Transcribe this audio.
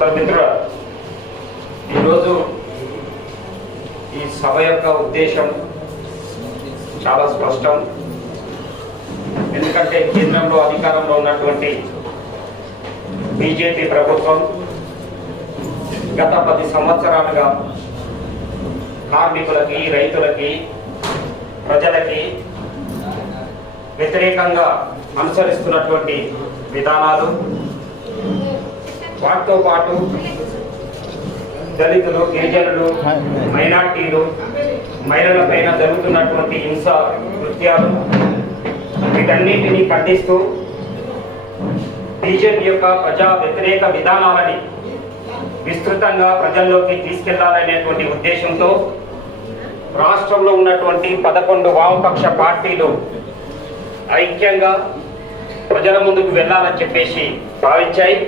మిత్రులు, ఈరోజు ఈ సభ యొక్క ఉద్దేశం చాలా స్పష్టం. ఎందుకంటే కేంద్రంలో అధికారంలో ఉన్నటువంటి బీజేపీ ప్రభుత్వం గత 10 సంవత్సరాలుగా కార్మికులకి, రైతులకి, ప్రజలకి వ్యతిరేకంగా అనుసరిస్తున్నటువంటి విధానాలు, వాటితో పాటు దళితులు, గిరిజనులు, మైనార్టీలు, మహిళల పైన జరుగుతున్నటువంటి హింస కృత్యాలు, వీటన్నిటినీ ఖండిస్తూ బీజేపీ యొక్క ప్రజా వ్యతిరేక విధానాలని విస్తృతంగా ప్రజల్లోకి తీసుకెళ్లాలనేటువంటి ఉద్దేశంతో రాష్ట్రంలో ఉన్నటువంటి 11 వామపక్ష పార్టీలు ఐక్యంగా ప్రజల ముందుకు వెళ్లాలని చెప్పేసి భావించాయి.